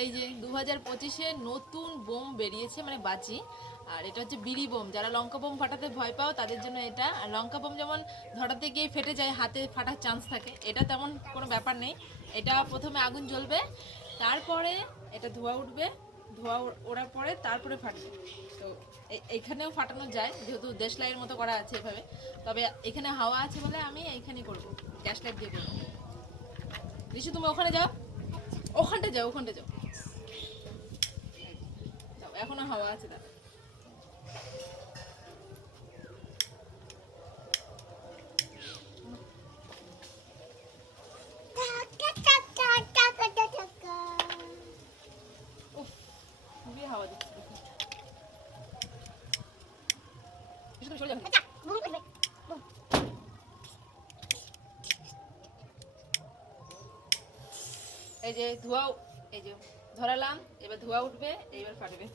এই যে 2025-এ নতুন বোম বেরিয়েছে, মানে বাজি। আর এটা হচ্ছে বিড়ি বোম। যারা লঙ্কা বোম ফাটাতে ভয় পাও তাদের জন্য এটা। আর লঙ্কা বোম যেমন ধরাতে গিয়ে ফেটে যায়, হাতে ফাটার চান্স থাকে, এটা তেমন কোনো ব্যাপার নেই। এটা প্রথমে আগুন জ্বলবে, তারপরে এটা ধোঁয়া উঠবে, ধোঁয়া ওড়ার পরে তারপরে ফাটবে। তো এইখানেও ফাটানো যায়, যেহেতু দেশলাইয়ের মতো করা আছে এভাবে। তবে এখানে হাওয়া আছে বলে আমি এইখানেই করবো, গ্যাস লাইট দিয়ে করবো। ঋষু তুমি ওখানে যাও, ওখানটা যাও, ওখানটা যাও, যাও, এখনো হাওয়া আছে। দাদা উফ, খুবই হাওয়া দিচ্ছে দেখো। ঋষু তুমি চলে যাও। এই যে ধোঁয়া, এই যে ধরালাম, এবার ধোঁয়া উঠবে, এইবার ফাটবে।